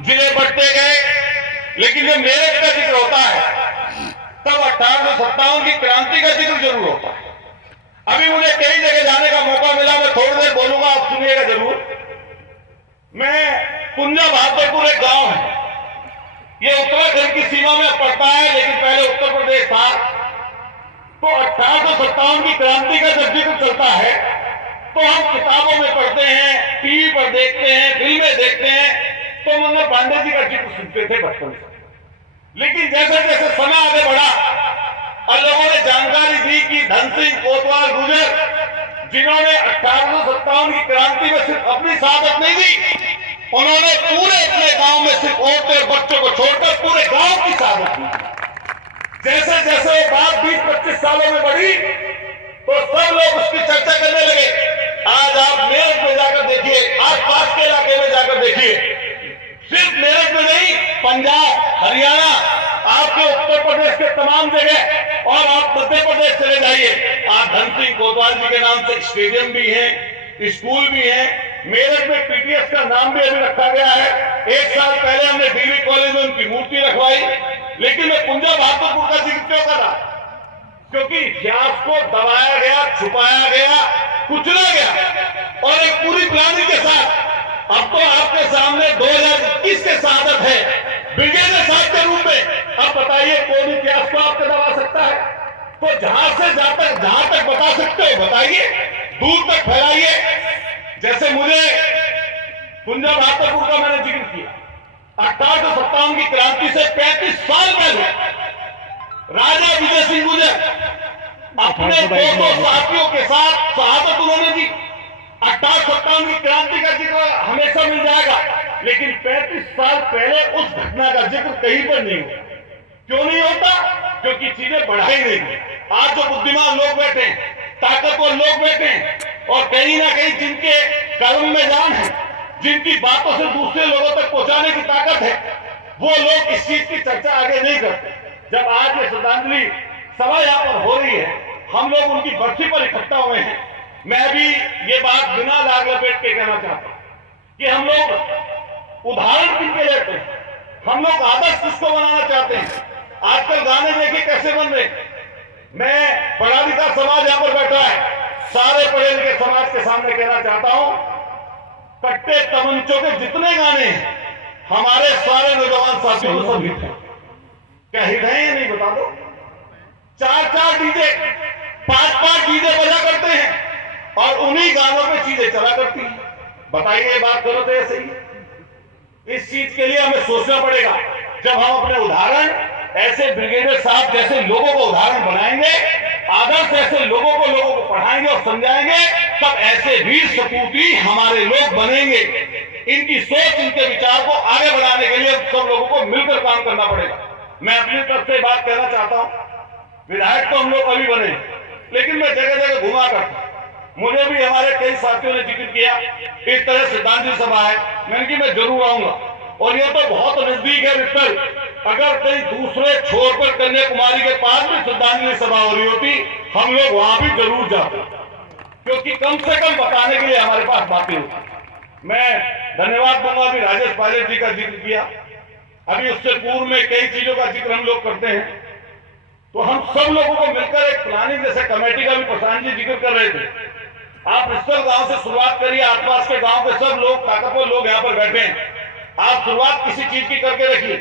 जिले बढ़ते गए, लेकिन जब मेरठ का जिक्र होता है तब 1857 की क्रांति का जिक्र जरूर होता है। अभी मुझे कई जगह जाने का मौका मिला, मैं थोड़ी देर बोलूंगा, आप सुनिएगा जरूर। मैं कुंजा बहादुरपुर एक गांव है, ये उत्तराखंड की सीमा में पड़ता है, लेकिन पहले उत्तर प्रदेश था। तो 1857 की क्रांति का जब जिक्र चलता है तो हम किताबों में पढ़ते हैं, टीवी पर देखते हैं, फिल्में देखते हैं, तो मंगल पांडे जी का जिक्र सुनते थे बचपन से। लेकिन जैसे जैसे समय आगे बढ़ा और लोगों ने जानकारी दी कि धन सिंह कोतवाल गुर्जर, जिन्होंने 1857 की क्रांति में सिर्फ अपनी शहादत नहीं दी, उन्होंने पूरे अपने गांव में सिर्फ औरतें और बच्चों को छोड़कर पूरे गांव की शहादत दी। जैसे जैसे बात 20-25 सालों में बढ़ी तो सब लोग उसकी चर्चा करने लगे। आज आप मेरठ में जाकर देखिए, आसपास के इलाके में जाकर देखिए, सिर्फ मेरठ में नहीं, पंजाब, हरियाणा, आपके उत्तर प्रदेश के तमाम जगह, और आप मध्य प्रदेश चले जाइए, आज धन सिंह कोतवाल जी के नाम से स्टेडियम भी है, स्कूल भी है। मेरठ में पीटीएस का नाम भी अभी रखा गया है। 1 साल पहले हमने डिग्री कॉलेज में उनकी मूर्ति रखवाई। लेकिन मैं कुंजा बहादुरपुर का जिक्र क्यों कर रहा? क्योंकि इतिहास को दबाया गया, छुपाया गया, कुचला गया, और एक पूरी प्लानिंग के साथ अब तो आपके सामने 2021 के शहादत है ब्रिगेडियर साहब के रूप में। अब बताइए कौन इतिहास को आपको दबा सकता है? तो जहां से जहां तक बता सकते हो बताइए, दूर तक फैलाइए। जैसे मुझे कुंजा बहादुरपुर का मैंने जिक्र किया, 1857 की क्रांति से 35 साल पहले राजा विजय सिंह गुर्जर अपने 200 साथियों के साथ शहादत उन्होंने दी। 1857 की क्रांति का जिक्र हमेशा मिल जाएगा, लेकिन 35 साल पहले उस घटना का जिक्र कहीं पर नहीं होता। क्यों नहीं होता? क्योंकि चीजें बढ़ाई नहीं गई। आज जो बुद्धिमान लोग बैठे हैं, ताकतवर लोग बैठे हैं, और कहीं ना कहीं जिनके कर्म में जान है, जिनकी बातों से दूसरे लोगों तक पहुंचाने की ताकत है, वो लोग इस चीज की चर्चा आगे नहीं करते। जब आज ये श्रद्धांजलि सभा यहाँ पर हो रही है, हम लोग उनकी बरसी पर इकट्ठा हुए हैं, मैं भी ये बात बिना लाग लपेट के कहना चाहता हूं कि हम लोग उदाहरण किनके लेते हैं, हम लोग आदर्श किसको बनाना चाहते हैं। आजकल गाने देखिए कैसे बन रहे। मैं पढ़ा लिखा समाज यहाँ पर बैठा है, सारे पढ़े लिखे समाज के सामने कहना चाहता हूं, कट्टे तमंचों के जितने गाने हैं हमारे सारे नौजवान साथियों को सब हिट है। क्या हिट है या नहीं बता दो? 4-4 डीजे, 5-5 डीजे बजा करते हैं और उन्हीं गानों पे चीजें चला करती हैं। बताइए ये बात करो तो ऐसे ही। इस चीज के लिए हमें सोचना पड़ेगा। जब हम अपने उदाहरण ऐसे ब्रिगेडियर साहब जैसे लोगों को उदाहरण बनाएंगे, आदर्श ऐसे लोगों को पढ़ाएंगे और समझाएंगे, तब ऐसे वीर सपूती हमारे लोग बनेंगे। इनकी सोच, इनके विचार को आगे बढ़ाने के लिए सब लोगों को मिलकर काम करना पड़ेगा। मैं अपनी तरफ से बात कहना चाहता हूं, विधायक तो हम लोग अभी बने, लेकिन मैं जगह जगह घुमा कर, मुझे भी हमारे कई साथियों ने जिक्र किया इस तरह श्रद्धांजलि सभा है, मैंने कि मैं जरूर आऊंगा। और ये तो बहुत नजदीक है मित्तर, अगर कहीं दूसरे छोर पर कन्याकुमारी के पास भी श्रद्धांजलि सभा हो रही होती, हम लोग वहां भी जरूर जाते, क्योंकि कम से कम बताने के लिए हमारे पास बातें होती। मैं धन्यवाद दूंगा अभी राजेश पायलट जी का जिक्र किया, अभी उससे पूर्व में कई चीजों का जिक्र हम लोग करते हैं। तो हम सब लोगों को मिलकर एक प्लानिंग जैसे कमेटी का भी प्रशांत जी जिक्र कर रहे थे। आप रिश्तर गांव से शुरुआत करिए, आसपास के गांव के सब लोग, ताकतवर लोग यहाँ पर बैठे हैं, आप शुरुआत किसी चीज की करके रखिए।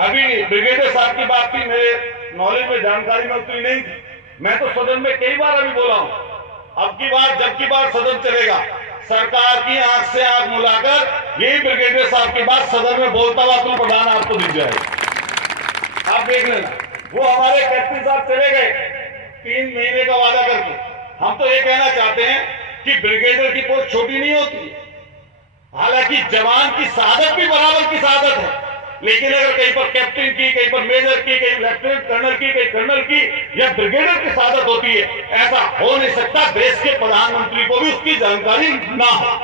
अभी ब्रिगेडियर साहब की बात थी, मेरे नॉलेज में, जानकारी में उतनी नहीं थी। मैं तो सदन में कई बार अभी बोला हूं, अब की बार जब की बार सदन चलेगा, सरकार की आंख से आंख मिलाकर यही ब्रिगेडियर साहब की बात सदन में बोलता हुआ अतुल प्रधान आपको दिख जाएगा। आप देख लेना। वो हमारे कैप्टन साहब चले गए 3 महीने का वादा करके। हम तो ये कहना चाहते हैं कि ब्रिगेडियर की पोस्ट छोटी नहीं होती, हालांकि जवान की शहादत भी बराबर की शहादत है, लेकिन अगर कहीं पर कैप्टन की, कहीं पर मेजर की, कहीं लेफ्टिनेंट कर्नल की, कहीं कर्नल की या ब्रिगेडियर की शहादत होती है, ऐसा हो नहीं सकता देश के प्रधानमंत्री को भी उसकी जानकारी ना हो।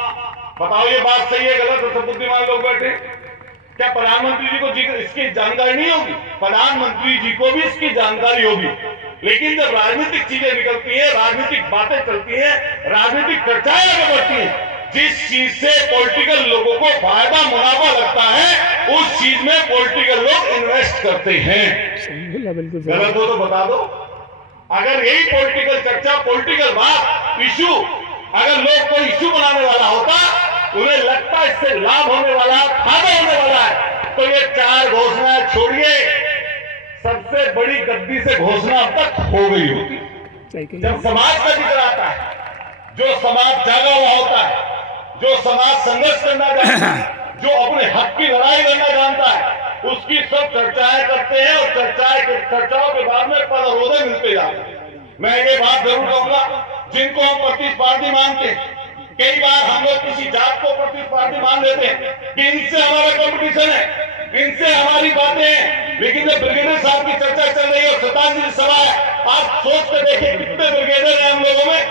बताओ ये बात सही है गलत है? सब बुद्धिमान लोग बैठे, क्या प्रधानमंत्री जी को इसकी जानकारी नहीं होगी? प्रधानमंत्री जी को भी इसकी जानकारी होगी, लेकिन जब राजनीतिक चीजें निकलती है, राजनीतिक बातें चलती है, राजनीतिक चर्चाएं आगे बढ़ती है, जिस चीज से पॉलिटिकल लोगों को फायदा मुनाफा लगता है चीज में पॉलिटिकल लोग इन्वेस्ट करते हैं। गलत हो तो बता दो। अगर यही पॉलिटिकल चर्चा, पॉलिटिकल बात, इशू, अगर लोग कोई इशू बनाने वाला होता, उन्हें लगता इससे लाभ होने वाला, फायदा होने वाला है, तो ये 4 घोषणाएं छोड़िए, सबसे बड़ी गद्दी से घोषणा अब तक हो गई होती। जब समाज का जिक्र आता है, जो समाज जागा हुआ होता है, जो समाज संघर्ष करना जानता है, जो अपने हक की लड़ाई करना जानता है, उसकी सब चर्चाएं करते हैं और चर्चाओं के बाद में पद और ओहदे मिलते जाते हैं। मैं ये बात जरूर कहूंगा, जिनको हम प्रतिस्पर्धी मानते हैं, कई बार हम लोग किसी जात को प्रतिस्पर्धी मान लेते हैं कि इनसे हमारा कंपटीशन है, इनसे हमारी बातें हैं, लेकिन जब ब्रिगेडियर साहब की चर्चा चल रही है और श्रद्धांजलि सभा है, आप सोच कर देखिए कितने ब्रिगेडियर हैं हम लोगों में,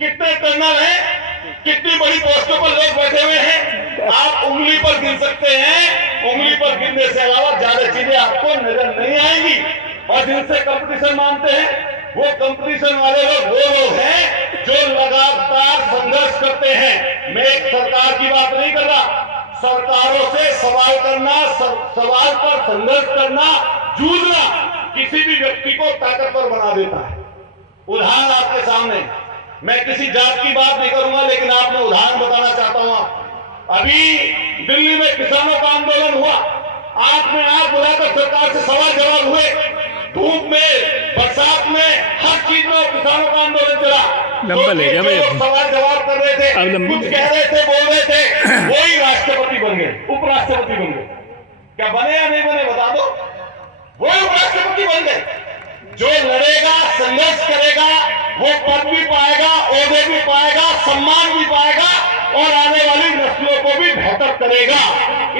कितने कर्नल हैं, कितनी बड़ी पोस्टों पर लोग बैठे हुए हैं, आप उंगली पर गिन सकते हैं। उंगली पर गिनने से अलावा ज्यादा चीजें आपको नजर नहीं आएंगी। और जिनसे कंपटीशन मानते हैं, वो कंपटीशन वाले लोग वो लोग हैं जो लगातार संघर्ष करते हैं। मैं एक सरकार की बात नहीं कर रहा, सरकारों से सवाल करना, सवाल पर संघर्ष करना, जूझना किसी भी व्यक्ति को ताकतवर बना देता है। उदाहरण आपके सामने, मैं किसी जात की बात नहीं करूंगा, लेकिन आपने उदाहरण बताना चाहता हूं। अभी दिल्ली में किसानों का आंदोलन हुआ, आप में आप बुलाकर सरकार से सवाल जवाब हुए, धूप में, बरसात में, हर चीज में किसानों का आंदोलन चला। सवाल जवाब कर रहे थे, कुछ कह रहे थे, बोल रहे थे, वही राष्ट्रपति बन गए, उपराष्ट्रपति बन गए। क्या बने या नहीं बने बता दो? वही उपराष्ट्रपति बन गए। जो लड़ेगा, संघर्ष करेगा, वो पद भी पाएगा, ओहदे भी पाएगा, सम्मान भी पाएगा और आने वाली नस्लों को भी बेहतर करेगा।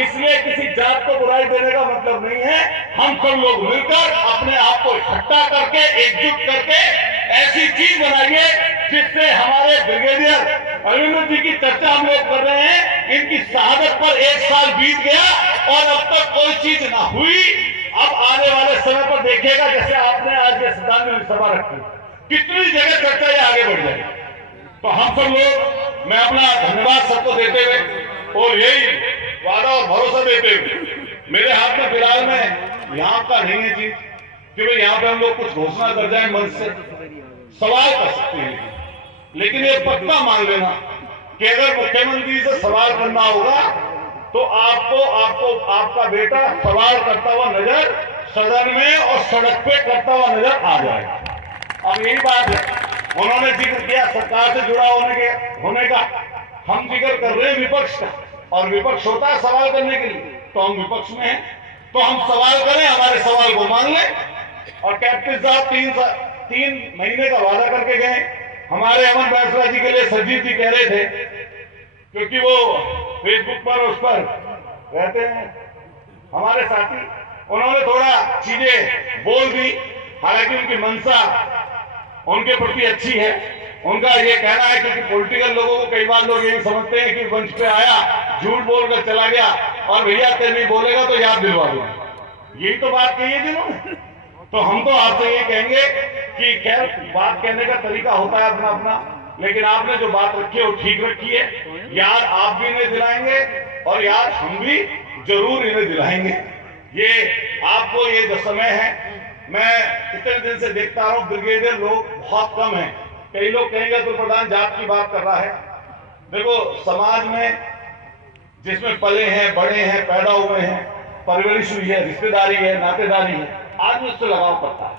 इसलिए किसी जात को बुराई देने का मतलब नहीं है। हम सब लोग मिलकर अपने आप को इकट्ठा करके, एकजुट करके ऐसी चीज बनाइए जिससे हमारे ब्रिगेडियर अभिनंदन जी की चर्चा हम लोग कर रहे हैं, इनकी शहादत पर 1 साल बीत गया और अब तक कोई चीज ना हुई। अब आने वाले समय पर देखिएगा, जैसे आपने आज ये श्रद्धांजलि सभा रखी, कितनी जगह चर्चा ये आगे बढ़ जाएगी। तो हम सब लोग, मैं अपना धन्यवाद सबको देते हुए और यही वादा और भरोसा देते हुए, मेरे हाथ में फिलहाल में यहाँ का नहीं है चीज कि भाई यहाँ पे हम लोग कुछ घोषणा कर जाए, मंच से सवाल कर सकते हैं, लेकिन ये पक्का मान लेना कि अगर मुख्यमंत्री से सवाल करना होगा तो आपको आपका बेटा सवाल करता हुआ नजर सदन में और सड़क पे करता हुआ नजर आ जाएगा। अब यही बात है, उन्होंने जिक्र किया सरकार से जुड़ा होने का, हम जिक्र कर रहे हैं विपक्ष का, और विपक्ष होता है सवाल करने के लिए, तो हम विपक्ष में हैं, तो हम सवाल करें, हमारे सवाल को मान लें। और कैप्टन साहब 3 महीने का वादा करके गए, हमारे अमन बैसला जी के लिए सरजीत जी कह रहे थे, क्योंकि वो फेसबुक पर उस पर रहते हैं हमारे साथी, उन्होंने थोड़ा चीजें बोल दी, हालांकि उनकी मंशा उनके प्रति अच्छी है। उनका ये कहना है क्योंकि पॉलिटिकल लोगों को कई बार लोग यही समझते हैं कि मंच पे आया, झूठ बोलकर चला गया और भैया ते नहीं बोलेगा तो याद दिलवा दूंगा, यही तो बात कही है जिन्होंने। तो हम तो आपसे ये कहेंगे कि खैर बात कहने का तरीका होता है अपना अपना, लेकिन आपने जो बात रखी है वो ठीक रखी है। याद आप भी इन्हें दिलाएंगे और याद हम भी जरूर इन्हें दिलाएंगे। ये आपको ये जो समय है, मैं इतने दिन से देखता रहा हूँ, ब्रिगेडियर लोग बहुत कम हैं। कई लोग कहेंगे तो प्रधान जात की बात कर रहा है। देखो समाज में जिसमें पले हैं, बड़े हैं, पैदा हुए हैं, परवरिश हुई है, रिश्तेदारी है, नातेदारी है, आदमी उससे लगाव करता है,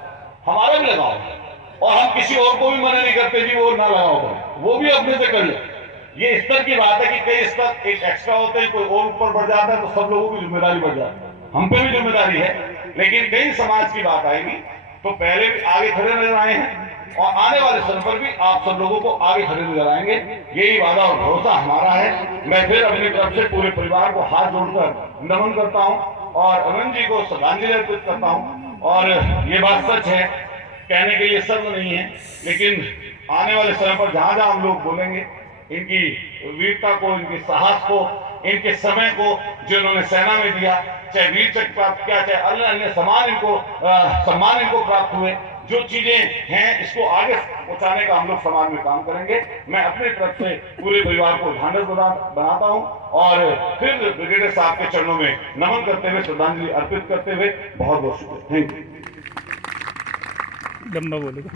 हमारा भी लगाव है। और हम किसी और को भी मना नहीं करते जी वो ना लगाव करें, वो भी अपने से कर ले। ये स्तर की बात है कि कई स्तर एक एक्स्ट्रा होते हैं, कोई और ऊपर बढ़ जाता है तो सब लोगों की जिम्मेदारी बढ़ जाती है, हम पे भी जिम्मेदारी है। लेकिन कई समाज की बात आएगी तो पहले भी आगे खड़े नजर आए हैं और आने वाले समय पर भी आप सब लोगों को आगे खड़े नजर आएंगे, यही वादा और भरोसा हमारा है। मैं फिर अपनी तरफ से पूरे परिवार को हाथ जोड़कर नमन करता हूं और अमन जी को श्रद्धांजलि अर्पित करता हूं। और ये बात सच है, कहने के लिए शब्द नहीं है, लेकिन आने वाले समय पर जहां जहां हम लोग बोलेंगे इनकी वीरता को, इनके साहस को, इनके समय को जो इन्होंने सेना में दिया, चाहे वीर चक्र प्राप्त किया, चाहे अन्य सम्मान इनको प्राप्त हुए, जो चीजें हैं इसको आगे पहुंचाने का हम लोग समाज में काम करेंगे। मैं अपनी तरफ से पूरे परिवार को ढांढस बनाता हूं और फिर ब्रिगेडियर साहब के चरणों में नमन करते हुए, श्रद्धांजलि अर्पित करते हुए बहुत बहुत शुक्रिया। Thank you. लंबा बोलेगा।